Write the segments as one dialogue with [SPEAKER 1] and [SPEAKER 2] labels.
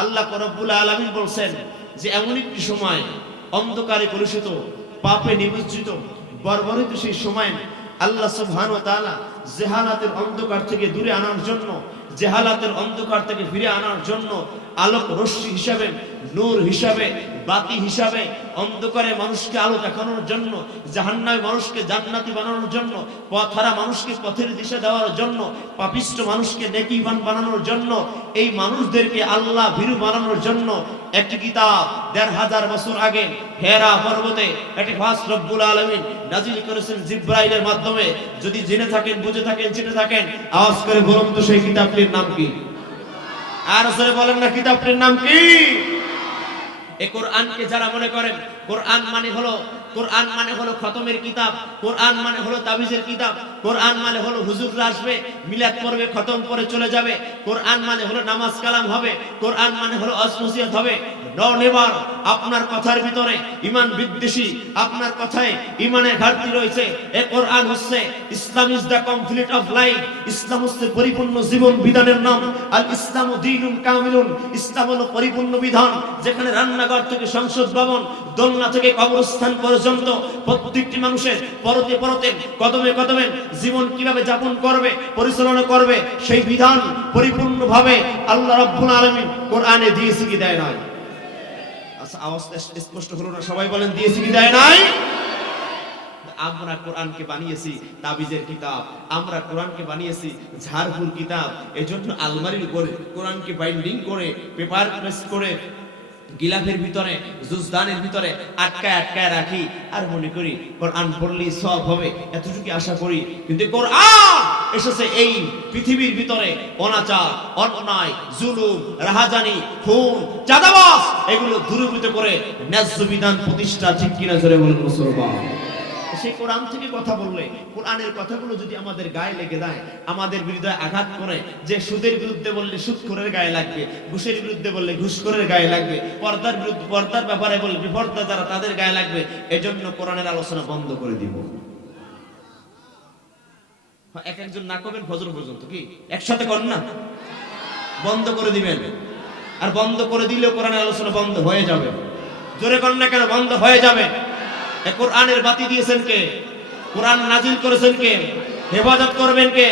[SPEAKER 1] আল্লাহ করবুল আলমিন বলছেন যে এমন একটি সময় অন্ধকারে কলুষিত, পাপে নিমজ্জিত, বর্বরিত সেই সময় আল্লাহ তাআলা জেহালাতের অন্ধকার থেকে দূরে আনার জন্য, জেহালাতের অন্ধকার থেকে ফিরে আনার জন্য আলোক রশ্মি হিসাবে নূর হিসাবে, বাতি হিসাবে অন্ধকারে মানুষকে আলো দেখানোর জন্য, জাহান্নামে মানুষকে জান্নাতি বানানোর জন্য, পথহারা মানুষকে পথের দিশা দেওয়ার জন্য, পাপিষ্ট মানুষকে নেকিবান বানানোর জন্য, এই মানুষদেরকে আল্লাহ ভীরু বানানোর জন্য একটি কিতাব দেড় হাজার বছর আগে হেরা পর্বতে একটি ফাস রব্বুল আলমিন নাজিল করেছেন জিব্রাইলের মাধ্যমে। যদি জেনে থাকেন, বুঝে থাকেন, চিনে থাকেন, আওয়াজ করে বলুন তো সেই কিতাবটির নাম কি? আর আসলে বলেন না, কিতাবটির নাম কি? এই কোরআনকে যারা মনে করেন কোরআন মানে হলো কোরআন মানে হলো খতমের কিতাব, কোরআন মানে হলো তাবিজের কিতাব, কোরআন মানে হলো হুজুররা আসবে, মিলাদ পড়বে, খতম করে চলে যাবে, কোরআন মানে হলো নামাজ কালাম হবে, কোরআন মানে হলো অসনসিয়ত হবে। নো নেভার আপনার কথার ভিতরে ইমান বিদ্বেষী, আপনার কথায় ইমানের ঘাটতি রয়েছে। এ কোরআন হচ্ছে Islam is the complete of life, ইসলাম হচ্ছে পরিপূর্ণ জীবন বিধানের নাম। আল ইসলাম দিনুন কামিলুন, ইসলাম হলো পরিপূর্ণ বিধান, যেখানে রান্নাঘর থেকে সংসদ ভবন, দোলনা থেকে কবরস্থান পর্যন্ত প্রত্যেকটি মানুষের পরতে পরতে, কদমে কদমে জীবন কীভাবে যাপন করবে, পরিচালনা করবে, সেই বিধান পরিপূর্ণভাবে আল্লাহ রাব্বুল আলামিন কোরআনে দিয়েছে কি দেয় নাই? আচ্ছা স্পষ্ট হলো না, সবাই বলেন দিয়েছে কি দেয় নাই? আমরা কোরআনকে বানিয়েছি, তাবিজের কিতাব। আমরা কোরআনকে বানিয়েছি ঝাড়ফুল কিতাব। এজন্য আলমারির উপরে কোরআনকে বাইন্ডিং করে পেপার প্রেস করে গিলাফের ভিতরে, জুজদানের ভিতরে আটকায় আটকায় রাখি। আর মনে করি, কোরআন পড়লেই সব হবে। এতটুকু আশা করি, কিন্তু কোরআন এসেছে এই পৃথিবীর ভিতরে। অনাচার, অন্যায়, জুলুম, রাহাজানি, খুন চাঁদাবাস এগুলো দূরীভূত করে ন্যায্য বিধান প্রতিষ্ঠা ঠিক কিনা ধরে বলুন মুসলমান। সেই কোরআন থেকে কথা বললে কোরআনের কথাগুলো যদি আমাদের গায়ে লেগে দেয় আমাদের বিরুদ্ধে আঘাত করে যে সুদের বিরুদ্ধে বললে সুদখোরের গায়ে লাগবে ঘুষের বিরুদ্ধে বললে ঘুষখোরের গায়ে লাগবে পর্দার বিরুদ্ধে পর্দার ব্যাপারে বললে বিপর্দা যারা তাদের গায়ে লাগবে এজন্য কোরআনের আলোচনা বন্ধ করে দিব। হ্যাঁ, এক একজন না করবেন ফজর পর্যন্ত কি? একসাথে করেন না? বন্ধ করে দিবেন। আর বন্ধ করে দিলেও কোরআনের আলোচনা বন্ধ হয়ে যাবে। জোরে করেন না কেন বন্ধ হয়ে যাবে। কোরআনের বাতি দিয়েছেন কে? কোরআন নাজিল করেছেন কে? হেফাজত করবেন কে?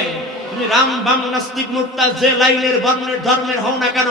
[SPEAKER 1] তুমি রাম বাম নাস্তিক মুক্তা, যে লাইনের, বর্ণের, ধর্মের হও না কেন,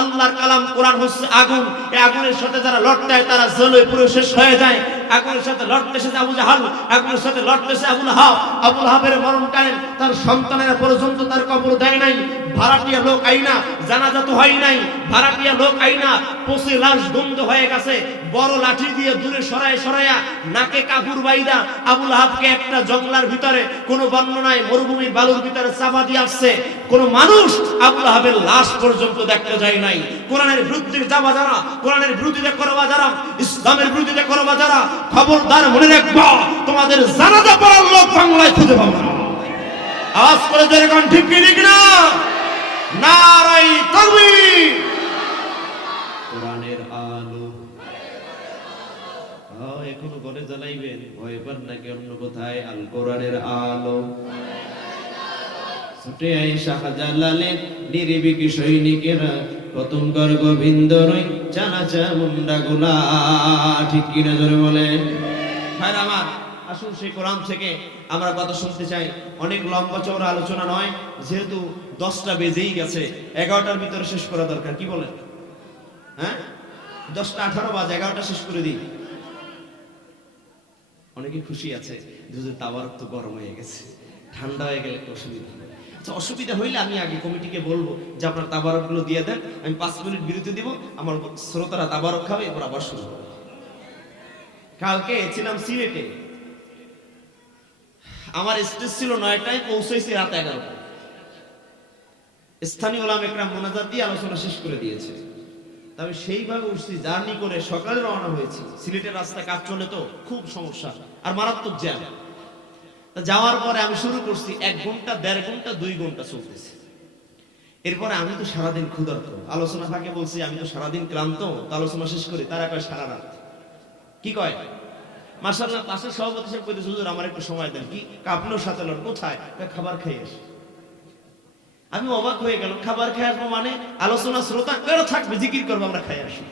[SPEAKER 1] আল্লাহর কালাম কোরআন হচ্ছে আগুন। এই আগুনের সাথে যারা লড়তে তারা জলে পুরো শেষ হয়ে যায়। আগুনের সাথে লড়তেছে আবু জাহাল, আগুনের সাথে লড়তেছে আবুল হাব আবুল হাবের মরণ কায়েন তার সন্তানেরা পর্যন্ত তার কবর দেয় নাই। ভাড়াটিয়া লোক আইনা, জানাজা তো হয় নাই। ভাড়াটিয়া লোক আইনা, পচে লাশ গন্ধ হয়ে গেছে। বড় লাঠি দিয়ে দূরে সরায় সরায়া নাকে কাপুর বাইদা আবুল হাবকে একটা জঙ্গলার ভিতরে, কোন বর্ণনায় মরুভূমির বালুর ভিতরে চাপা দিয়ে আসছে। কোন মানুষ আবুল হাবের লাশ পর্যন্ত দেখতে যায় নাই। কোরআনের বিরুদ্ধে যাওয়া যারা, কোরআনের বিরুদ্ধে করবা যারা, ইসলামের বিরুদ্ধে করবা যারা খবরদার মনে রাখবা, তোমাদের জানাজা পড়ার লোক বাংলায় খুঁজে পাবো আওয়াজ করে যেরকম ঠিক কি, ঠিক না? নারাই কোরআনের আলো। ঘরে জ্বালাইবেন? নাকি অন্য কোথায়? আল কোরআনের আলো। ছুটে আই নিরিবিকি সৈনিকেরা পতঙ্গর গোবিন্দ রই চানাচা মুন্ডা গুলা। ঠিক কিনা জোরে বলে? ভাইরা আমার, আসুন সেই কোরআন থেকে আমরা কথা শুনতে চাই। অনেক লম্বা চওড়া আলোচনা নয়, যেহেতু দশটা বেজেই গেছে। এগারোটার ভিতরে শেষ করা দরকার, কি বলেন? হ্যাঁ? দশটা আঠারো বাজে, এগারোটা শেষ করে দিই। অনেকে খুশি আছে তাবার তো গরম হয়ে গেছে। ঠান্ডা হয়ে গেলে অসুবিধা। আচ্ছা অসুবিধা হইলে আমি আগে কমিটিকে বলব যে আপনার তাবারকগুলো দিয়ে দেন, আমি পাঁচ মিনিট বিরতি দিব, আমার শ্রোতারা তাবারক খাবে, এরপর আবার শুরু কালকে ছিলাম সিলেটে। আমার স্টেজ ছিল নয়টায় পৌঁছেছি রাত এগারোটায়। স্থানীয় ওলাম একরাম মোনাজাত দিয়ে আলোচনা শেষ করে দিয়েছে। তবে সেইভাবে উঠছি, জার্নি করে সকালে রওনা হয়েছি। সিলেটের রাস্তায় কাজ চলে তো, খুব সমস্যা, আর মারাত্মক জ্যাম। যাওয়ার পরে আমি শুরু করছি এক ঘণ্টা, দেড় ঘণ্টা, দুই ঘণ্টা চলতেছে। এরপরে আমি তো সারাদিন ক্ষুধার্ত। আলোচনা থাকে বলছি, আমি তো সারাদিন ক্লান্ত আলোচনা শেষ করি, তারা কয় সারা রাত। কি কয়? মাসাল্লাহ পাশের সভাপতি সাহেব আমার একটু সময় দেন। কি? কাপড়ের সাথে কোথায়? খাবার খেয়ে আসি। আমি অবাক হয়ে গেল খাবার খেয়ে আসব মানে? আলোচনা শ্রোতা? কেন থাকবে জিকির করব, আমরা খাই আসি।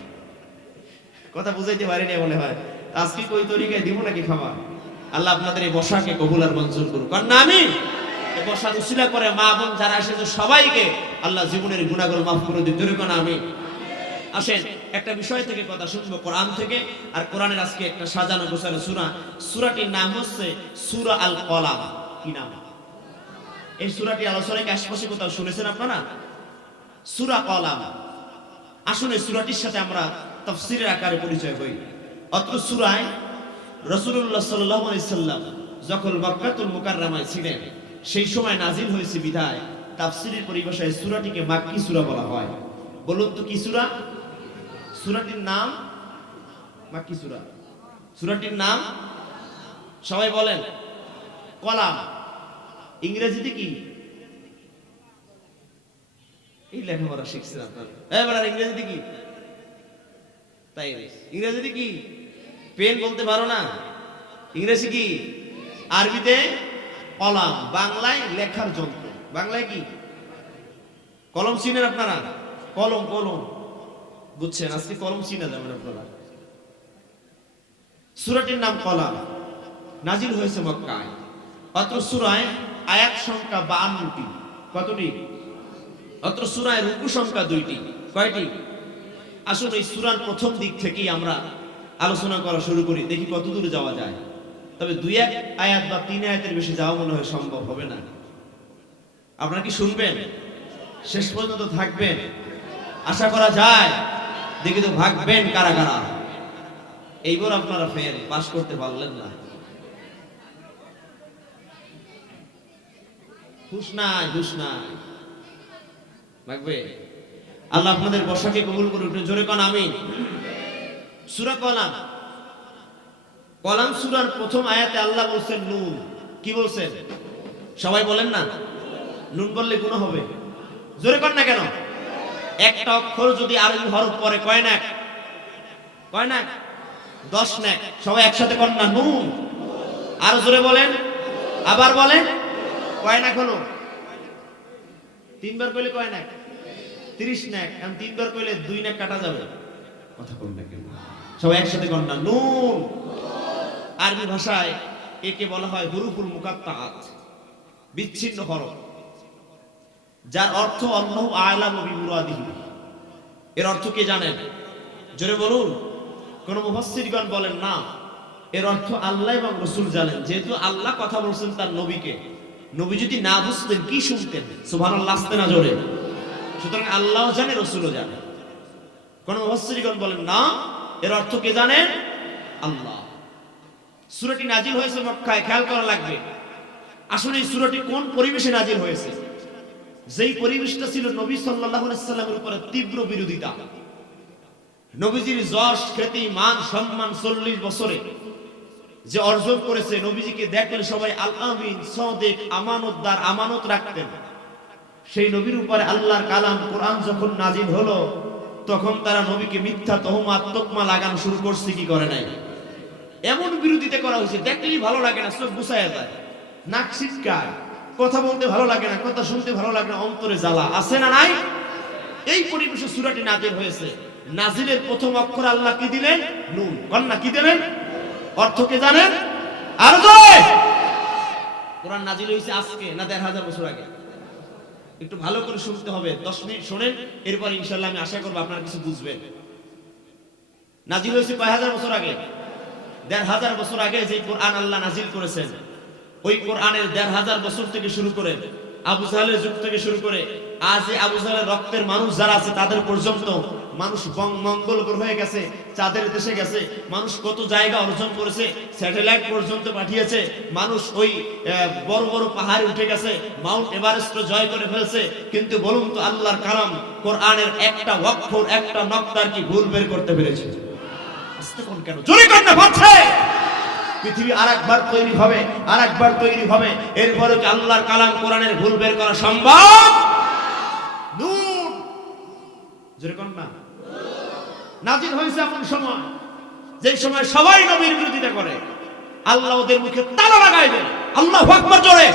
[SPEAKER 1] কথা বুঝাইতে পারিনি মনে হয়। আজকে কই তরিকায় দিব নাকি খাবার? আল্লাহ আপনাদের এই বসাকে কবুল আর মঞ্জুর করুক। কারণ আমি? বসা উসিলা করে মা বোন যারা এসেছে সবাইকে আল্লাহ জীবনের গুণাগুলো মাফ করে দিন জোরে আমি? আসেন, একটা বিষয় থেকে কথা শুনব কোরআন থেকে। আর কোরআনের আজকে একটা সাজানো গোছানো সূরা। সূরাটির নাম হচ্ছে সুরা আল কলাম কি নাম? এই সুরাটি আলোচনায় আশপাশে কোথাও শুনেছেন আপনারা? সুরা কলাম। আসলে সুরাটির সাথে আমরা তাফসীরের আকারে পরিচয় হই। অত্র সূরায় আলাইহি সাল্লাম যখন মক্কাতুল মুকাররমায় ছিলেন, সেই সময় নাজিল হয়েছে বিধায় তাফসীরের পরিভাষায় সূরাটিকে মাক্কি সূরা বলা হয়। বলুন তো কি সূরা? সূরাটির নাম? মাক্কি সূরা। সূরাটির নাম? সবাই বলেন। কলাম। ইংরেজিতে কি? এই লেখাপড়া শিখছেন আপনারা। এবার ইংরেজিতে কি? তাই। ইংরেজিতে কি? পেন বলতে পারো না? ইংরেজি কি? আরবিতে কলাম, বাংলায় লেখার যন্ত্র। বাংলায় কি? কলম চিনেন আপনারা? কলম কলম। বুঝছেন, আজকে কলম চিনে যাবেন আপনারা। সুরাটির নাম কলাম। নাজিল হয়েছে মক্কায়। অত্র সুরায় আয়াত সংখ্যা বান্নটি কতটি? অত্র সুরায় রুকু সংখ্যা দুইটি। কয়টি? আসুন এই সুরার প্রথম দিক থেকেই আমরা আলোচনা করা শুরু করি, দেখি কত দূরে যাওয়া যায়। তবে দুই এক আয়াত বা তিন আয়াতের বেশি যাওয়া মনে হয় সম্ভব হবে না। আপনারা কি শুনবেন? শেষ পর্যন্ত থাকবেন। আশা করা যায়, দেখি তো ভাগবেন কারা কারা। এইবার আপনারা ফের পাশ করতে পারলেন না। নাই লাগবে আল্লাহ আপনাদের বসাকে কবুল করে উঠে জোরে কন আমি সুরা কলাম। কলাম সুরার প্রথম আয়াতে আল্লাহ বলছেন নুন কি বলছেন? সবাই বলেন না? নুন বললে গুণ হবে। জোরে কর না কেন? একটা অক্ষর যদি আরবি হরফ পরে কয় নাক? কয় নাক? দশ নাক। সবাই একসাথে কর না নুন আরও জোরে বলেন। আবার বলেন। কয় নাক হলো? তিনবার কইলে কয় নাক? তিরিশ নাক। কারণ তিনবার কইলে দুই নাক কাটা যাবে। কথা কোন না কেন সবাই একসাথে কর না। নুন। আরবি ভাষায় একে বলা হয় হুরুফুল মুকাত্তাআত বিচ্ছিন্ন হরফ, যার অর্থ আল্লাহ আলাম বিমুরাদিহি। এর অর্থ কে জানেন? জোরে বলুন। কোন মুফাসসিরগণ বলেন না, এর অর্থ আল্লাহ এবং রসুল জানেন। যেহেতু আল্লাহ কথা বলছেন তার নবীকে, নবী যদি না বুঝতেন কি শুনতেন? সুবহানাল্লাহ, আসতে না জোরে। সুতরাং আল্লাহ জানে, রসুলও জানে। কোন মুফাসসিরগণ বলেন না এর অর্থ কে জানেন আল্লাহ। সূরাটি নাজিল হয়েছে মক্কায়, খেয়াল করা লাগবে। আসলে এই সূরাটি কোন পরিবেশে নাজিল হয়েছে? যেই পরিবেশটা ছিল নবী সাল্লাল্লাহু আলাইহি সাল্লামের উপরে তীব্র বিরোধিতা। নবীজির যশ, খ্যাতি, মান, সম্মান চল্লিশ বছরে যে অর্জন করেছে, নবীজিকে দেখলে সবাই আল আমিন, সদেক, আমানতদার, আমানত রাখতেন। সেই নবীর উপরে আল্লাহর কালাম, কোরআন যখন নাজিল হলো তখন তারা নবীকে মিথ্যা তহমাত তোকমা লাগানো শুরু করছে, কি করে নাই? এমন বিরোধিতা করা হয়েছে, দেখলেই ভালো লাগে না, চোখ গুছায় যায়। নাক ছিটকায়, কথা বলতে ভালো লাগে না, কথা শুনতে ভালো লাগে না, অন্তরে জ্বালা। আছে না নাই? এই পরিবেশে সুরাটি নাজিল হয়েছে। নাজিলের প্রথম অক্ষর আল্লাহ কি দিলেন? নুন। কন্যা কি দিলেন? অর্থ কে জানেন? আর কোরআন নাজিল হয়েছে আজকে না দেড় হাজার বছর আগে? একটু ভালো করে শুনতে হবে। দশ মিনিট শোনেন, এরপর ইনশাল্লাহ আমি আশা করব আপনার কিছু বুঝবেন। নাজিল হয়েছে কয় হাজার বছর আগে? দেড় হাজার বছর আগে যে কোরআন আল্লাহ নাজিল করেছেন, ওই কোরআনের দেড় হাজার বছর থেকে শুরু করে আবু সাহেলের যুগ থেকে শুরু করে আজ এই আবু সাহেলের রক্তের মানুষ যারা আছে তাদের পর্যন্ত মানুষ মঙ্গল হয়ে গেছে, চাঁদের দেশে গেছে, মানুষ কত জায়গা অর্জন করেছে, স্যাটেলাইট পর্যন্ত পাঠিয়েছে, মানুষ ওই বড় বড় পাহাড়ে উঠে গেছে, মাউন্ট এভারেস্ট জয় করে ফেলছে, কিন্তু বলুন তো আল্লাহর কালাম, কোরআনের একটা অক্ষর একটা নক্তার কি ভুল বের করতে পেরেছে? আস্তে কোন কেন? জোরে কর না পাচ্ছে পৃথিবী আর একবার তৈরি হবে আর একবার তৈরি হবে। এরপরে কি আল্লাহর কালাম কোরআনের ভুল বের করা সম্ভব? নূর। জোরে কর না? নাজিল হয়েছে এমন সময় যে সময় সবাই নবীর বিরোধিতা করে। আল্লাহ ওদের মুখে তালা লাগাই আল্লাহ আকবার জোরে।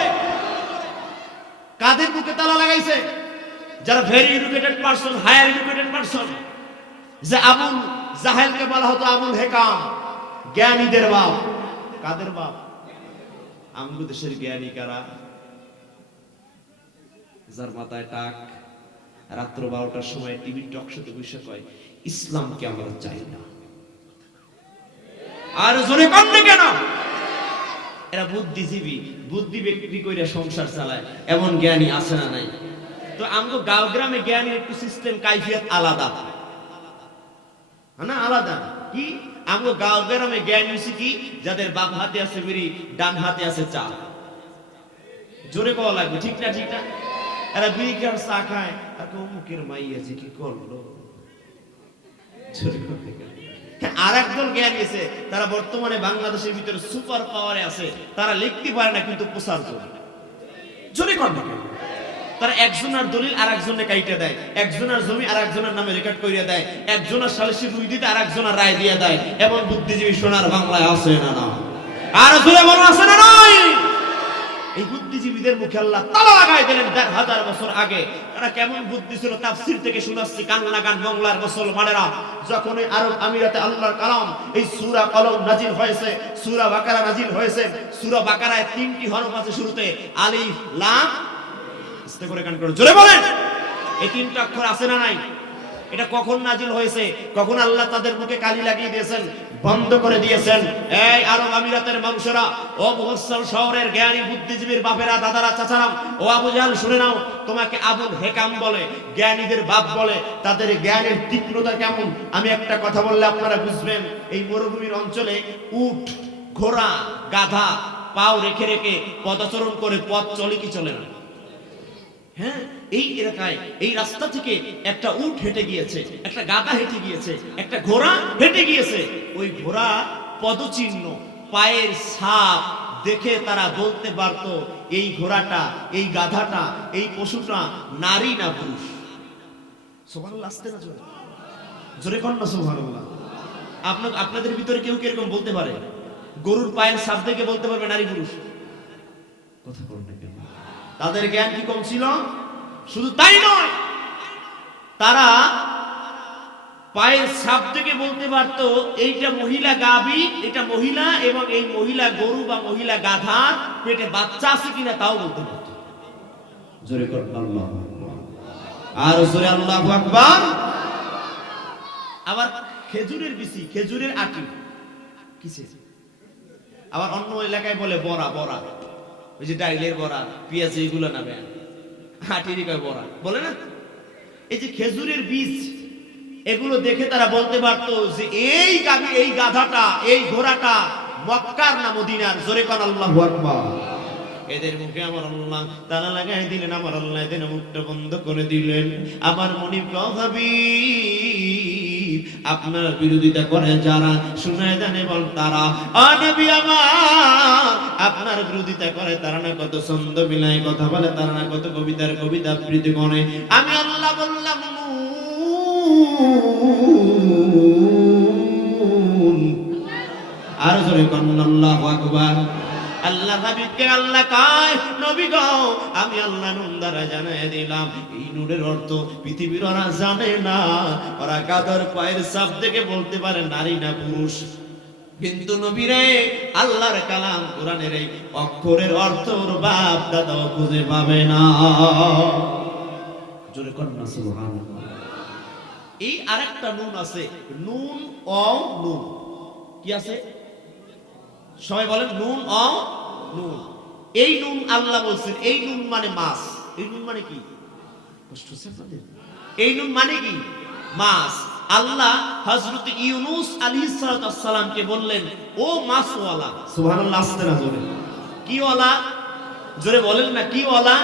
[SPEAKER 1] কাদের মুখে তালা লাগাইছে? যারা very educated person higher educated person যে আবুল জাহেলকে বলা হতো আবুল হেকাম, জ্ঞানীদের বাপ। কাদের বাপ? আমগো দেশের জ্ঞানী কারা? যার মাথায় টাক, রাত্র বারোটার সময় টিভি টক শোতে বসে কয় ইসলামকে আমরা চাই না? আর জোরে কেন এরা বুদ্ধিজীবী, বুদ্ধি বিক্রি করে সংসার চালায়, এমন জ্ঞানী আছে না নাই? তো আমগো গাঁও গ্রামে জ্ঞানী একটু সিস্টেম কাইফিয়ত আলাদা। না, আলাদা। কি? আমগো গাঁও গ্রামে জ্ঞান হইছে কি? যাদের বাম হাতে আছে বিড়ি, ডান হাতে আছে চা। জোরে কওয়া লাগবে, ঠিক না ঠিক না? এরা বিড়ি খাওয়ার চা খায়। আর মুখের মাইয়া যে কি করল? জোরে আর একদল জ্ঞান গেছে তারা বর্তমানে বাংলাদেশের ভিতরে সুপার পাওয়ারে আছে। তারা লিখতে পারে না, কিন্তু প্রচার করে। জোরে করবে কেন? তারা একজনের দলিল আর একজনে কাইটে দেয়। একজনের জমি আর একজনের নামে রেকর্ড করিয়া দেয়। একজনের সালিসি রুই দিতে আর একজনের রায় দিয়ে দেয়। এমন বুদ্ধিজীবী সোনার বাংলায় আছে না না? আর জোরে বলো, আছে না নয় এই বুদ্ধিজীবীদের মুখে আল্লাহ তালা লাগাই দিলেন দেড় হাজার বছর আগে। তারা কেমন বুদ্ধি ছিল তাফসির থেকে শুনাচ্ছি কান লাগান বাংলার মুসলমানেরা। যখন আরব আমিরাতে আল্লাহর কালাম, এই সূরা কলম নাজিল হয়েছে, সূরা বাকারা নাজিল হয়েছে, সূরা বাকারায় তিনটি হরফ আছে শুরুতে, আলিফ, লাম আস্তে করে কান করে জোরে বলেন! এই তিনটা অক্ষর আছে না নাই? এটা কখন নাজিল হয়েছে? কখন আল্লাহ তাদের মুখে কালি লাগিয়ে দিয়েছেন? বন্ধ করে দিয়েছেন। এই আরব আমিরাতের মানুষেরা, ও মুহসল শহরের জ্ঞানী বুদ্ধিজীবীর বাপেরা, দাদারা, চাচারাম, ও আবু জাহাল, শুনে নাও, তোমাকে আবুল হেকাম বলে, জ্ঞানীদের বাপ বলে, তাদের জ্ঞানের তীক্ষ্ণতা কেমন? আমি একটা কথা বললে আপনারা বুঝবেন, এই মরুভূমির অঞ্চলে উট, ঘোড়া, গাধা, পাও রেখে রেখে পদাচরণ করে পথ চলে কি চলে না? হ্যাঁ এই এলাকায়, এই রাস্তা থেকে একটা উট হেঁটে গিয়েছে, একটা গাদা হেঁটে গিয়েছে, একটা ঘোড়া হেঁটে গিয়েছে। ওই ঘোড়া পদচিহ্ন, পায়ের ছাপ দেখে তারা বলতে পারতো, এই ঘোড়াটা, এই গাধাটা, এই পশুটা নারী না পুরুষ? জোরে? কর না আপনাদের ভিতরে কেউ কীরকম বলতে পারে? গরুর পায়ের সাপ দেখে বলতে পারবে নারী পুরুষ? কথা বল না কেন তাদের জ্ঞান কি কম ছিল? শুধু তাই নয়, তারা পায়ের সাপ থেকে বলতে পারতো, এইটা মহিলা গাবি এটা মহিলা এবং এই মহিলা গরু বা মহিলা গাধার পেটে বাচ্চা আছে কিনা তাও বলতে পারতো। জোরে আর আবার খেজুরের খেজুরের আবার অন্য এলাকায় বলে, বড়া বড়া। ওই যে ডাইলের বড়া পেঁয়াজ এইগুলো নামে হাটিরই কয় বড়া বলে না? এই যে খেজুরের বীজ এগুলো দেখে তারা বলতে পারতো যে এই গাভী এই গাধাটা এই ঘোড়াটা মক্কার না মদিনার? জোরে কর আল্লাহ। এদের মুখে আমার আল্লাহ তালা লাগাই দিলেন আমার আল্লাহ এদের মুখটা বন্ধ করে দিলেন। আমার মনিব ভাবি আপনার বিরোধিতা করে যারা শুনে জানে বল তারা আপনার বিরোধিতা করে তারা না কত ছন্দ মিলাই কথা বলে, তারা না কত কবিতার কবিতা আবৃত্তি করে আমি আল্লাহ বললাম। আরও জোরে কন্যা আল্লাহ আকবার আল্লাহ হাবিবকে আল্লাহ কায়, নবী গো, আমি আল্লাহ নুন দ্বারা জানাই দিলাম। এই নুনের অর্থ পৃথিবীর ওরা জানে না। ওরা গাদার পায়ের সাপ থেকে বলতে পারে, নারী না পুরুষ। কিন্তু নবীরে আল্লাহর কালাম কোরআনের এই অক্ষরের অর্থ ওর বাপ দাদাও খুঁজে পাবে না। জোরে কন্যা সুবহানাল্লাহ। এই আরেকটা নুন আছে, নুন অ নুন। কি আছে? সবাই বলেন, নুন অ নুন। এই নুন আল্লাহ বলছেন এই নুন মানে মাছ। এই নুন মানে কি? কষ্ট হচ্ছে আপনাদের? এই নুন মানে কি? মাছ। আল্লাহ হযরত ইউনুস আলাইহিস সালামকে বললেন ও মাছওয়ালা। সুবহানাল্লাহ আসতে না জোরে। কি ওয়ালা? জোরে বলেন না কি ওয়ালা?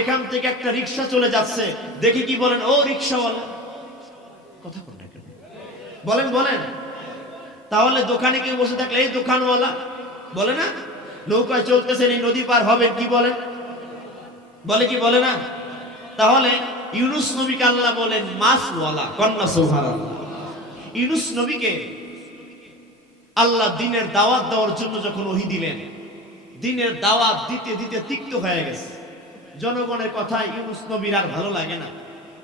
[SPEAKER 1] এখান থেকে একটা রিকশা চলে যাচ্ছে। দেখে কি বলেন ও রিকশাওয়ালা। কথা বলেন না কেন? বলেন বলেন। তাহলে দোকানে কেউ বসে থাকলে এই দোকানওয়ালা। বলে না? নৌকায় চলতেছেন এই নদী পার হবেন কি বলেন? বলে কি, বলে না? তাহলে ইউনুস নবীকে আল্লাহ বলেন, মাসওয়ালা, কন্যা সুবহানাল্লাহ। ইউনুস নবীকে আল্লাহ দিনের দাওয়াত দেওয়ার জন্য যখন ওহি দিলেন, দিনের দাওয়াত দিতে দিতে তিক্ত হয়ে গেছে। জনগণের কথা ইউনুস নবীর আর ভালো লাগে না।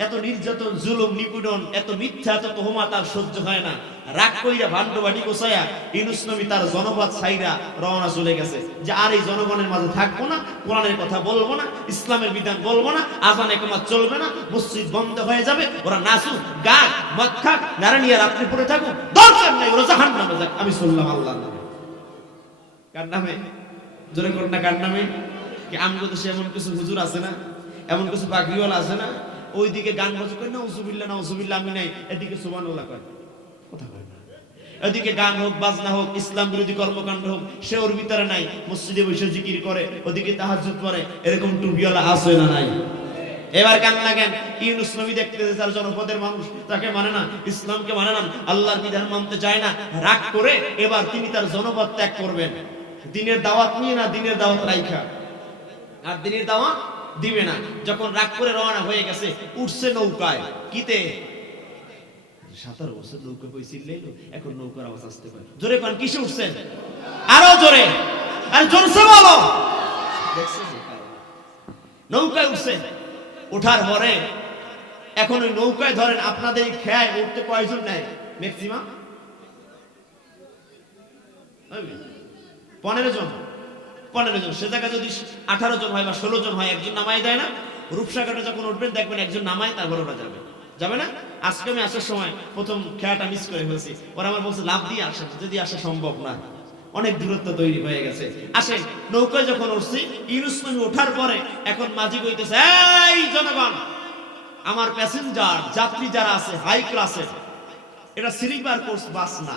[SPEAKER 1] এত নির্যাতন, জুলুম, নিপীড়ন, এত মিথ্যা, এত তোহমা তার সহ্য হয় না। রাগ কইরা ভান্ড বাড়ি গোছায়া ইউনুস নবী তার জনপদ ছাইরা রওনা চলে গেছে। যে আর এই জনগণের মাঝে থাকব না, কোরআনের কথা বলব না, ইসলামের বিধান বলব না, আজান একমা চলবে না, মসজিদ বন্ধ হয়ে যাবে, ওরা নাচুক, গাক, মদ খাক নারানিয়া রাত্রে পড়ে থাকুক, দরকার নাই, ওরা জাহান নামে যাক, আমি শুনলাম আল্লাহ নামে। কার নামে? জোরে কর না কার নামে? কি আমগো দেশে এমন কিছু হুজুর আছে না? এমন কিছু বাকরিওয়ালা আছে না? ওইদিকে গান বাজু করে না উজুবিল্লা না উজুবিল্লা আমি নাই, এদিকে সুবহানাল্লাহ কয়। এদিকে গান হোক, বাজনা হোক, ইসলাম বিরোধী কর্মকাণ্ড হোক সে ওর ভিতরে নাই, মসজিদে বসে জিকির করে, ওদিকে তাহাজ্জুদ পড়ে, এরকম টুপিওয়ালা আছে না নাই? এবার কান লাগেন? ইউনুস নবী দেখতে তার জনপদের মানুষ, তাকে মানে না, ইসলামকে মানে না, আল্লাহর বিধান মানতে চায় না, রাগ করে এবার তিনি তার জনপদ ত্যাগ করবেন। দিনের দাওয়াত নিয়ে না, দিনের দাওয়াত রাইখা? আর দিনের দাওয়াত দিবে না। যখন রাগ করে রওনা হয়ে গেছে, উঠছে নৌকায়। কিতে? সাতার বছর নৌকা কই এখন নৌকার আওয়াজ আসতে পারে। জোরে কোন কিসে উঠছেন? আরও জোরে। আর বলো। নৌকায় উঠছে ওঠার পরে এখন ওই নৌকায় ধরেন আপনাদের উঠতে কয়জন নেয়? ম্যাক্সিমাম পনেরো জন। পনেরো জন। সে জায়গায় যদি আঠারো জন হয় বা ষোলো জন হয়, একজন নামাই দেয় না। রূপসাগরে যখন উঠবেন, দেখবেন একজন নামায়, তারপর ওরা যাবে। যাবে না? আজকে আমি আসার সময় প্রথম খেলাটা মিস করে ফেলছি। ওরা আমার বলছে লাভ দিয়ে আসেন যদি আসা সম্ভব না। অনেক দূরত্ব তৈরি হয়ে গেছে। আসেন, নৌকায় যখন উঠছি, ইউনুস ওঠার পরে এখন মাঝি কইতেছে, এই জনগণ, আমার প্যাসেঞ্জার যাত্রী যারা আছে হাই ক্লাসের এটা স্লিপার কোর্স বাস না।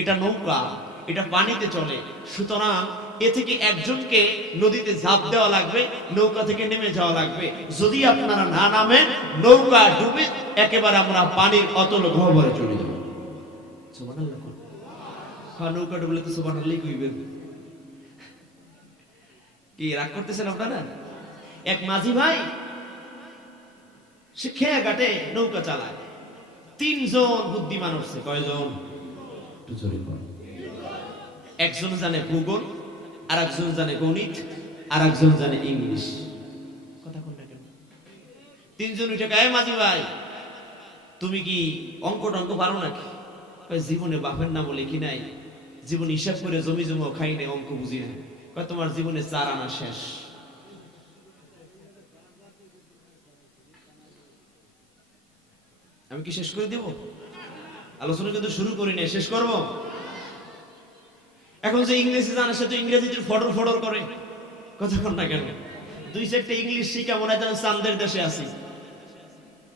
[SPEAKER 1] এটা নৌকা, এটা পানিতে চলে। সুতরাং এ থেকে একজনকে নদীতে ঝাঁপ দেওয়া লাগবে, নৌকা থেকে নেমে যাওয়া লাগবে। যদি আপনারা না নামেন, নৌকা ডুবে একেবারে আমরা পানির অতল গহ্বরে চলে যাব। হ্যাঁ নৌকা ডুবলে তো সুবহানাল্লাহ কইবেন কি রাগ করতেছেন আপনারা? এক মাঝি ভাই, সে খেয়া ঘাটে নৌকা চালায়। তিনজন বুদ্ধিমান হচ্ছে। কয়জন? একজন জানে ভূগোল আর একজন জানে গণিত আর একজন জানে ইংলিশ। কথা কোনটা কেন? তিনজন উঠে গায়ে মাঝি ভাই তুমি কি অঙ্ক টঙ্ক পারো নাকি? জীবনে বাপের নামও লিখি নাই জীবন হিসাব করে জমি জমা খাই নাই অঙ্ক বুঝি না কয়, তোমার জীবনে চার আনা শেষ। আমি কি শেষ করে দেব? আলোচনা কিন্তু শুরু করি নাই শেষ করব? এখন যে ইংরেজি জানে, সে তো ইংরেজিতে ফটর ফটর করে। কথা কন না কেন? দুই চারটে ইংলিশ শিখে মনে হয় চান্দের দেশে আছি।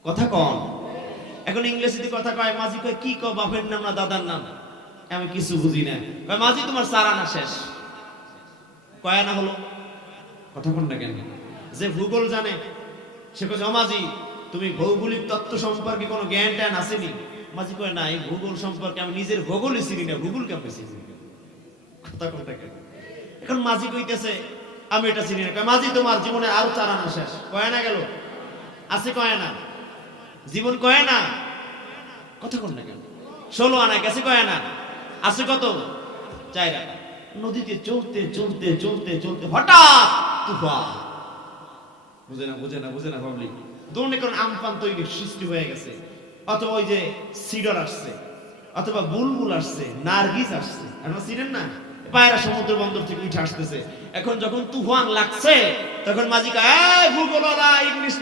[SPEAKER 1] কথা কন। এখন ইংরেজিতে কথা কয়, মাঝি কয়, কি কয় বাপের নাম না দাদার নাম? আমি কিছু বুঝি না। কয়, মাঝি, তোমার চার আনা শেষ? কয় আনা হলো? কথা কন না কেন? যে ভূগোল জানে, সে কয় মাঝি, তুমি ভৌগোলিক তত্ত্ব সম্পর্কে কোনো জ্ঞান ট্যান আসেনি মাঝি কয়, না, এই ভূগোল সম্পর্কে আমি নিজের ভূগোলই চিনি না, ভূগোল কেমন চিনি এখন মাঝি কইতেছে, আমি এটা চিনি না। মাঝি, তোমার জীবনে আরও চার আনা শেষ। কয় না গেল? আছে কয় না? জীবন কয় না? কথা কোন না কেন? ষোলো আনা গেছে কয় না? আছে কত? চাইরা নদীতে চলতে চলতে চলতে চলতে হঠাৎ তুফান। বুঝে না বুঝে না বুঝে না পাবলিক? দৌড়ে কারণ আমপান তৈরি সৃষ্টি হয়ে গেছে। অথবা ওই যে সিডর আসছে, অথবা বুলবুল আসছে, নার্গিস আসছে। এখন সিডেন না? পায়রা সমুদ্র বন্দর থেকে উঠে আসতেছে। এখন যখন তুফান লাগছে, তখন ভূগোলরা, ইংলিশ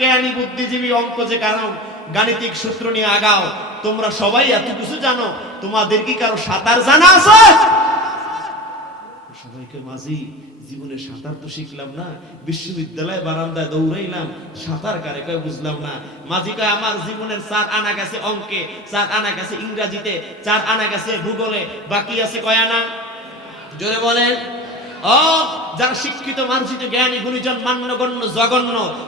[SPEAKER 1] জ্ঞানী বুদ্ধিজীবী অঙ্ক যে কারণ, গাণিতিক সূত্র নিয়ে আগাও। তোমরা সবাই এত কিছু জানো, তোমাদের কি কারও সাঁতার জানা আছে? সবাইকে মাঝি, জীবনে সাঁতার তো শিখলাম না, বিশ্ববিদ্যালয় বারান্দায় দৌড়াইলাম, সাঁতার কারে কয় বুঝলাম না? মাঝি কয়, আমার জীবনের চার আনা গেছে অঙ্কে, চার আনা গেছে ইংরাজিতে, চার আনা গেছে ভূগোলে, বাকি আছে কয় আনা? জোরে বলেন। যারা শিক্ষিত মানসিক জ্ঞানী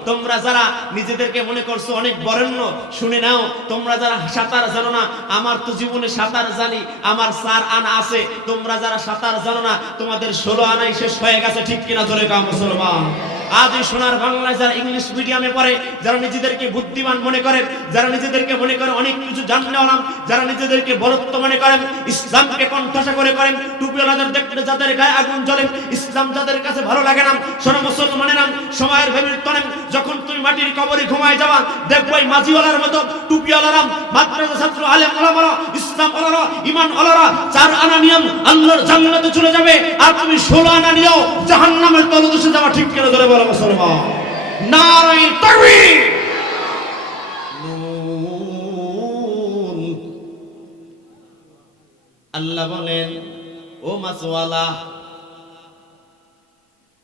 [SPEAKER 1] তোমরা যারা নিজেদেরকে মনে করছ অনেক বরেণ্য, শুনে নাও, তোমরা যারা সাঁতার জানো না, আমার তো জীবনে সাঁতার জানি, আমার চার আনা আছে, তোমরা যারা সাঁতার জানো না, তোমাদের ষোলো আনাই শেষ হয়ে গেছে, ঠিক কিনা জোরে কাম মুসলমান? আজ এই সোনার বাংলায় যারা ইংলিশ মিডিয়ামে পড়ে, যারা নিজেদেরকে বুদ্ধিমান মনে করে যারা নিজেদেরকে মনে করে অনেক কিছু জানলে অনাম যারা নিজেদেরকে বলত্ব মনে করেন, ইসলামকে কণ্ঠাসা করে করেন টুপিওয়ালাদের দেখলে যাদের গায়ে আগুন জ্বলে, ইসলাম যাদের কাছে ভালো লাগে না, সোনা মুসলমানে নাম সময়ের ভেবে তনেন যখন তুমি মাটির কবরে ঘুমায় যাবা, দেখব এই মাঝিওয়ালার মতো টুপিওয়ালারা, মাদ্রাসা ছাত্র, আলেম ওলামারা, ইসলাম ওলারা ইমান ওলারা চার আনা নিয়ম, আল্লাহর জান্নাতে চলে যাবে, আর তুমি ষোলো আনা নিয়েও জাহান্নামের তলদেশে যাওয়া ঠিক কেন ধরে বলো মুসলমান নারাই তাকবীর। আল্লাহ বলেন, ও মাছওয়ালা,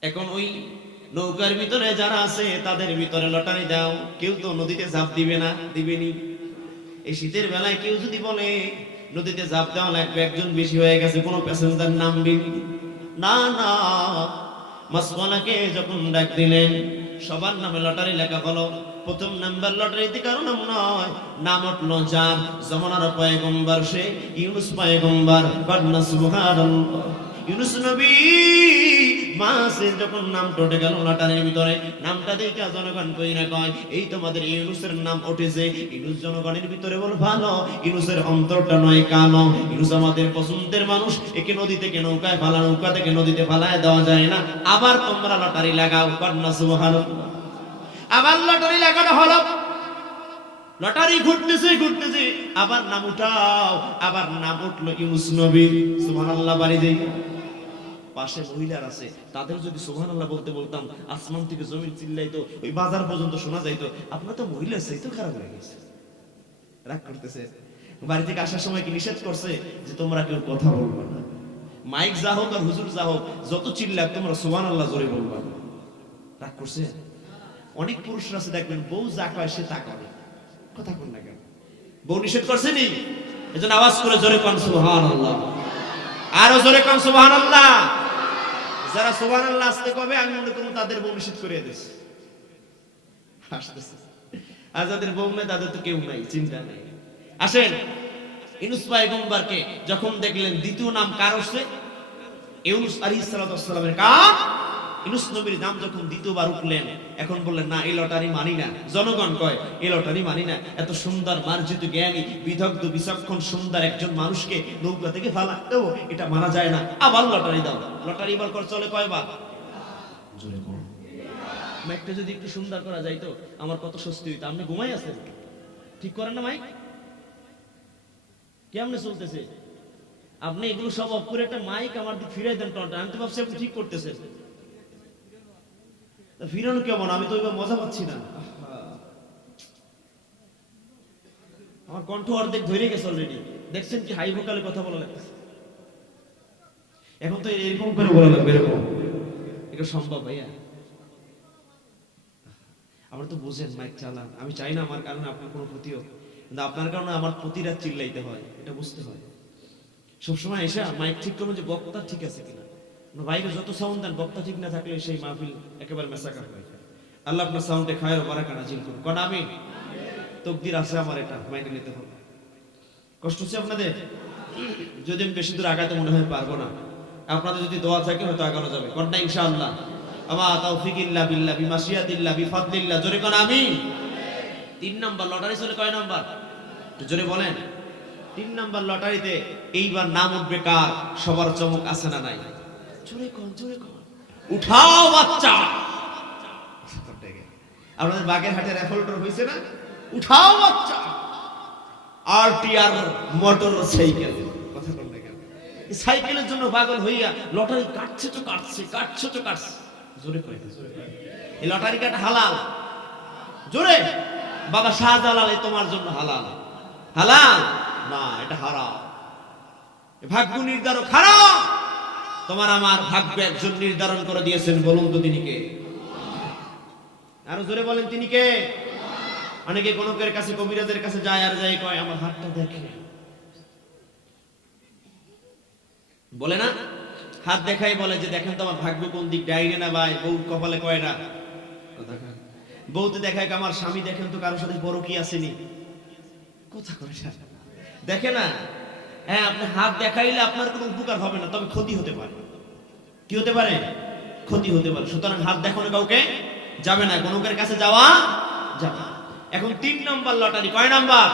[SPEAKER 1] এখন ওই নৌকার ভিতরে যারা আছে, তাদের ভিতরে লটারি দাও। কেউ তো নদীতে ঝাঁপ দিবে না, দিবেনি। এই শীতের বেলায় কেউ যদি বলে, নদীতে ঝাঁপ দেওয়া লাগবে, একজন বেশি হয়ে গেছে, কোনো প্যাসেঞ্জার নামবেনি না না মাসওয়ালাকে যখন ডাক দিলেন, সবার নামে লটারি লেখা হলো। প্রথম নাম্বার লটারিতে কারও নাম নয়, নাম উঠল যার। জমানার পয়গম্বর সে, ইউনুস পয়গম্বর কন্যা সুবহানাল্লাহ। ইউনুস নবী মাসে যখন নাম টোটে গেল লটারির ভিতরে, নামটা দেখে জনগণ কইরা কয়, এই তোমাদের ইউনুসের নাম উঠেছে। ইউনুস জনগণের ভিতরে বল, ভালো, ইউনুসের অন্তরটা নয় কালো। ইউনুস আমাদের পছন্দের মানুষ, একে নদী থেকে নৌকায় ফালা নৌকা থেকে নদীতে ফালায় দেওয়া যায় না। আবার তোমরা লটারি লাগাও। কন্যা, সুবহানাল্লাহ। আবার লটারি লাগানো হলো। লটারি ঘুরতেছে ঘুরতেছে আবার নাম উঠাও, আবার নাম উঠল ইউনুস নবী। সুবহানাল্লাহ, বাড়ি দেই পাশে মহিলার আছে, তাদের যদি সুবহানাল্লাহ বলতে বলতাম, আসমান থেকে জমিন চিল্লাইতো, ওই বাজার পর্যন্ত শোনা যাইতো, আপনার তো মহিলা, সেই তো খারাপ হয়ে গেছে। রাগ করতেছে। বাড়ি থেকে আসার সময় কি নিষেধ করছে? যে তোমরা কেউ কথা বলবা না। মাইক যা হোক আর হুজুর যা হোক, যত চিল্লাক তোমরা সুবহানাল্লাহ জোরে বলবা রাগ করছে? অনেক পুরুষরা আছে, দেখবেন, বউ যা কয় সে তা করে। কথা কোন না কেন? বউ নিষেধ করছে নি? এজন্য আওয়াজ করে জোরে কন সুবহানাল্লাহ। আরও জোরে কন সুবহানাল্লাহ। যারা সুবহানাল্লাহ আসতে কবে, আমি মনে করব তাদের বউ নিষেধ করে দিয়েছে। আসতেছে আর যাদের বউ নেই, তাদের তো কেউ নাই, চিন্তা নেই। আসেন ইনুস পয়গম্বরকে যখন দেখলেন দ্বিতীয় নাম কার হচ্ছে? ইউনুস আলাইহিস ওয়াসসালামের কার? ইউনুস নবীর নাম যখন দ্বিতীয়বার উঠলেন এখন বললেন না এই লটারি মানি না। জনগণ কয় এই লটারি মানি না। এত সুন্দর মার্জিত জ্ঞানী বিদগ্ধ বিচক্ষণ সুন্দর একজন মানুষকে নৌকা থেকে ফালা দেবো এটা মানা যায় না। আবার লটারি দাও। লটারি এবার করে চলে কয়বার? জোরে কর। মাইকটা যদি একটু সুন্দর করা যাইতো আমার কত স্বস্তি হইতো। আপনি ঘুমাই আছেন? ঠিক করেন না মাইক? কেমনে চলতেছে? আপনি এগুলো সব অফ করে একটা মাইক আমার দিকে ফিরে দেন টনটা আমি তো ভাবছি আপনি ঠিক করতেছেন। ফিরানো কেমন? আমি তো এবার মজা পাচ্ছি না। আমার কণ্ঠ অর্ধেক ধরে গেছে অলরেডি দেখছেন কি হাই ভোকালে কথা বলা লাগতেছে। এখন তো এরকম করে বলা লাগবে, এরকম। এটা সম্ভব ভাইয়া। আমার তো বুঝেন মাইক চালান। আমি চাই না আমার কারণে আপনার কোনো ক্ষতি হোক। কিন্তু আপনার কারণে আমার প্রতিরাত চিল্লাইতে হয়, এটা বুঝতে হয়। সবসময় এসে মাইক ঠিক করব যে বক্তা ঠিক আছে কিনা। বাইরে যত সাউন্ড দেন, বক্তা ঠিক না থাকলে সেই মাহফিল একেবারে মেসাকার হয়ে যায়। আল্লাহ আপনার সাউন্ডে খায়ের বারাকা নাজিল করুন। কারণ আমি তকদির আছে আমার এটা, মাইনে নিতে হবে। কষ্ট হচ্ছে আপনাদের? যদি আমি বেশি দূর আগাতে মনে হয় পারব না। আপনাদের যদি দোয়া থাকে, হয়তো আগানো যাবে। কন্যা ইনশাআল্লাহ। আমা তৌফিক ইল্লা বিল্লাহ বিমাশিয়াতিল্লাহ বিফাদলিল্লাহ। জোরে কোন আমি তিন নাম্বার লটারি চলে কয় নাম্বার? জোরে বলেন। তিন নাম্বার লটারিতে এইবার নাম উঠবে কার? সবার চমক আছে না নাই? জোরে কোন জোরে কোন উঠাও বাচ্চা। আপনাদের বাগের হাটে রেফলটর হয়েছে না? উঠাও বাচ্চা। RTR motor cycle. কথা কোন না কেন? সাইকেলের জন্য পাগল হইয়া লটারি কাটছে তো কাটছে কাটছে তো কাটছে। জোরে কয় জোরে এই লটারি কাটা হালাল? জোরে? বাবা শাহজালাল এ তোমার জন্য হালাল। হালাল? না এটা হারাম। এ ভাগ্য নির্ধারক হারাম। তোমার আমার ভাগ্য একজন নির্ধারণ করে দিয়েছেন, বলুন তো তিনি কে? আরও জোরে বলেন, তিনি কে? অনেকে গণকের কাছে, কবিরাজের কাছে যায় আর যায় কয়, আমার হাতটা দেখে বলে না? হাত দেখাই বলে যে, দেখেন তো আমার ভাগ্য কোন দিক ডাইরে না ভাই, বউ কপালে কয় না। বউতে দেখায় আমার স্বামী দেখেন তো কারোর সাথে বড় কি আসেনি কথা করে দেখে না? হ্যাঁ আপনি হাত দেখাইলে আপনার কোনো উপকার হবে না, তবে ক্ষতি হতে পারে। কি হতে পারে? ক্ষতি হতে পারে। সুতরাং হাত দেখানো কাউকে যাবে না গণকের কাছে যাওয়া যাবে এখন তিন নম্বর লটারি, কয় নাম্বার?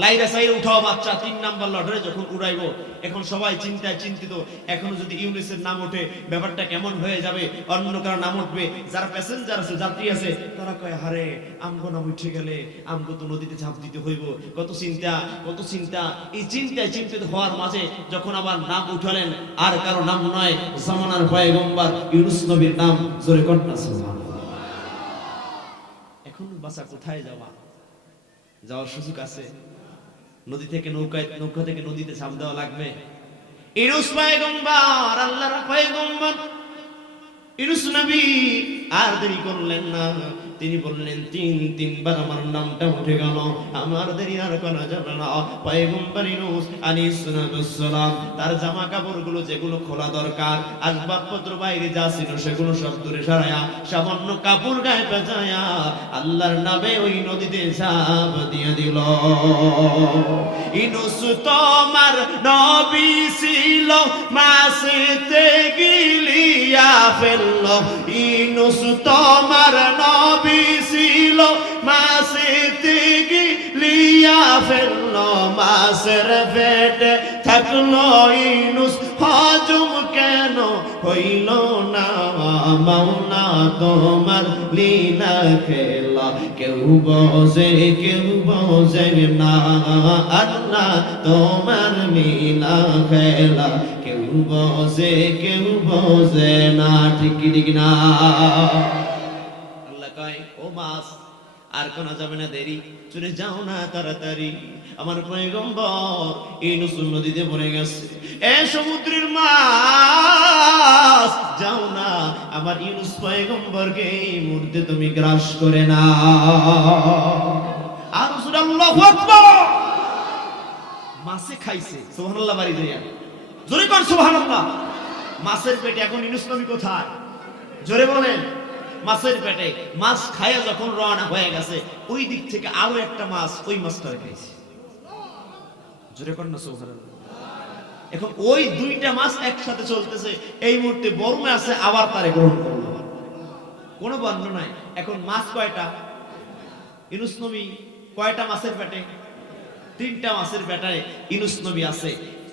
[SPEAKER 1] লাইরা সাইরে উঠাও বাচ্চা, তিন নাম্বার লটারি যখন উড়াইবো, এখন সবাই চিন্তায় চিন্তিত, এখনও যদি ইউনিসের নাম ওঠে, ব্যাপারটা কেমন হয়ে যাবে, অন্য কারও নাম উঠবে, যারা প্যাসেঞ্জার আছে, যাত্রী আছে, তারা কয়, হারে, আমগো নাম উঠে গেলে, আমগো তো নদীতে ঝাঁপ দিতে হইব। কত চিন্তা কত চিন্তা। এই চিন্তায় চিন্তিত হওয়ার মাঝে যখন আবার নাম উঠালেন, আর কারও নাম নয়, জামানার পয়গম্বর ইউনুস নবীর নাম, জোরে কন্যা এখন বাসা কোথায় যাওয়া? যাওয়ার সুযোগ আছে? নদী থেকে নৌকায় নৌকা থেকে নদীতে ঝাঁপ দেওয়া লাগবে। ইরুস পয়গম্বর, আল্লাহর পয়গম্বর। ইরুস নবী আর দেরি করলেন না। তিনি বললেন, তিন তিনবার আমার নামটা উঠে গেল। আমার দেরি আর করা যাবে না। পয়গম্বর ইনুস আলাইহিস সালাম, তার জামা কাপড়গুলো যেগুলো খোলা দরকার, আসবাবপত্র বাইরে যা ছিল সেগুলো সব দূরে সরায়া সামান্য কাপড় গায়ে পেঁচায়া আল্লাহর নামে ওই নদীতে ঝাঁপ দিয়ে দিল। ইনুস তোমার নবী ছিল, মাসেতে গিলিয়া ফেলল। ইনুস তোমার নবী ছিল মাসেতে গিলিয়া ফেলল মাসের পেটে থাকল ইনুস হজম কেন হইল না মাওনা তোমার লীলা খেলা কেউ বসে কেউ বসে না আল্লাহ তোমার লীলা খেলা কেউ বসে কেউ বসে না ঠিক ঠিক না আর কোন যাবে না দেরি। চলে যাও না তাড়াতাড়ি। আমার পয়গম্বর এই নসুল নদীতে পড়ে গেছে। এ সমুদ্রের মাছ, যাও না। আমার ইউনুস পয়গম্বরকে এই মুহূর্তে তুমি গ্রাস করে না আর রাসূল আল্লাহু আকবার। মাছে খাইছে, সুবহানাল্লাহ বাড়ি যাইয়া। জোরে কর সুবহানাল্লাহ। মাছের পেটে এখন ইউনুস নবী কোথায়? জোরে বলেন। মাছের পেটে মাছ খায়া যখন রওনা হয়ে গেছে, ওই দিক থেকে আরও একটা মাছ ওই মাছটা খাইছে। এখন ওই দুইটা মাছ একসাথে চলতেছে, এই মুহূর্তে বর্মে আছে, আবার তারে গ্রহণ করল। কোনো বন্ধ নাই। এখন মাছ কয়টা? ইনুস নবী কয়টা মাছের পেটে? তিনটা মাছের পেটায় ইনুস নবী আছে।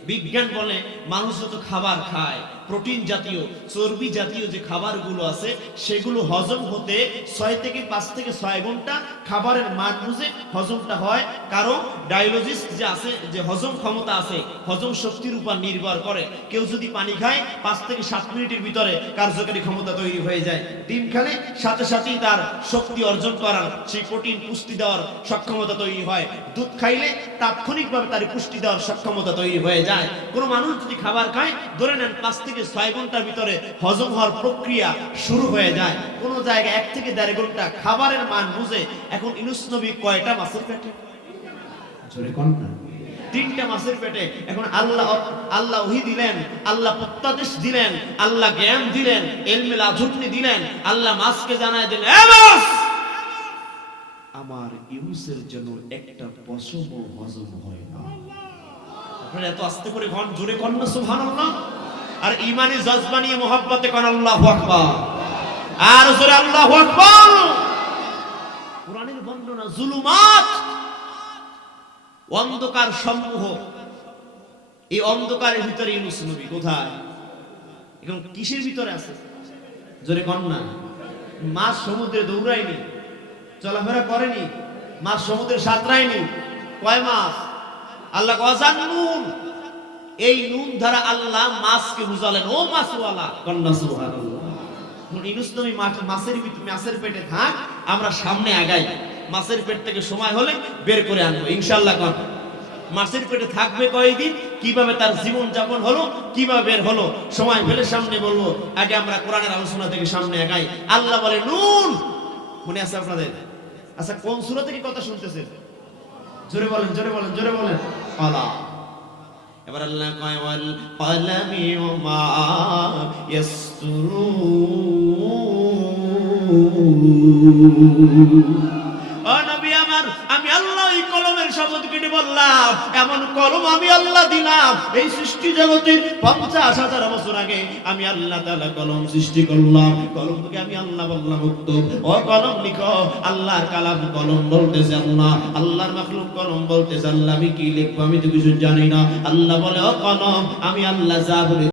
[SPEAKER 1] বিজ্ঞান বলে মানুষ যত খাবার খায় প্রোটিন জাতীয়, চর্বি জাতীয় যে খাবারগুলো আছে, সেগুলো হজম হতে ছয় থেকে পাঁচ থেকে ছয় ঘণ্টা খাবারের মান বুঝে হজমটা হয়। কারণ ডায়োলজিস্ট যে আছে, যে হজম ক্ষমতা আছে, হজম শক্তির উপর নির্ভর করে। কেউ যদি পানি খায়, পাঁচ থেকে সাত মিনিটের ভিতরে কার্যকারী ক্ষমতা তৈরি হয়ে যায়। ডিম খেলে সাথে সাথেই তার শক্তি অর্জন করার সেই প্রোটিন পুষ্টি দেওয়ার সক্ষমতা তৈরি হয়। দুধ খাইলে তাৎক্ষণিকভাবে তার পুষ্টি দেওয়ার সক্ষমতা তৈরি হয়ে যায়। কোনো মানুষ যদি খাবার খায়, ধরে নেন পাঁচ থেকে ছয় ঘণ্টার ভিতরে হজম হওয়ার প্রক্রিয়া শুরু হয়ে যায়। কোনো জায়গায় এক থেকে দেড় ঘণ্টা খাবারের মান বুঝে এখন ইনুস নবী কয়টা মাছের পেটে? জোরে কোন না? তিনটা মাছের পেটে। এখন আল্লাহ আল্লাহ ওহি দিলেন আল্লাহ প্রত্যাদেশ দিলেন আল্লাহ জ্ঞান দিলেন এলমে লাজুটনি দিলেন আল্লাহ মাছকে জানায় দিলেন আমার ইউসের জন্য একটা পশম হজম হয় না। আপনারা এত আস্তে করে ঘন জোরে কন না সুবহানাল্লাহ। আর ইমানি জজবা নিয়ে মোহাব্বতে কন আল্লাহু আর জোরে আল্লাহু আকবার। কোরআনের বর্ণনা জুলুমাত। অন্ধকার সমূহ এই অন্ধকারের ভিতরে ইউনুস নবী কোথায়? এখন কিসের ভিতরে আছে? জোরে কন না। সমুদ্রে দৌড়ায়নি, চলাফেরা করেনি, মাছ সমুদ্রে সাঁতরায়নি। কয় মাছ? আল্লাহ নুন। এই নুন দ্বারা আল্লাহ মাছকে বুঝালেন। ও মাছওয়ালা। কন্যা সুবহানাল্লাহ। নবী মাছের মাছের পেটে থাক আমরা সামনে আগাই। মাছের পেট থেকে সময় হলে বের করে আনব। ইনশাআল্লাহ কন। মাছের পেটে থাকবে কয়েকদিন কীভাবে তার জীবন যাপন হলো? কীভাবে বের হলো? সময় পেলে সামনে বলব। আগে আমরা কোরআনের আলোচনা থেকে সামনে আগাই। আল্লাহ বলে নুন! মনে আছে আপনাদের? আচ্ছা কোন সূরা থেকে কথা শুনতেছেন? জোরে বলেন জোরে বলেন জোরে বলেন। আলা এবার আল্লাহ কয় ওয়াল কলামি ওমা ইয়াসতুরুন ও নবী আমার আমি আল্লাহ এই কলমের শপথ বললাম এমন কলম আমি আল্লাহ দিলাম। এই সৃষ্টি জগতের পঞ্চাশ হাজার বছর আগে আমি আল্লাহ তালা কলম সৃষ্টি করলাম। কলম থেকে আমি আল্লাহ বললাম উত্তম ও কলম লিখো। আল্লাহর কালাম কলম বলতেছে আল্লাহ, আল্লাহর মাখলুক কলম বলতে আল্লাহ। আমি কি লিখব আমি তো কিছু জানি না। আল্লাহ বলে, ও কলম, আমি আল্লাহ যা বলি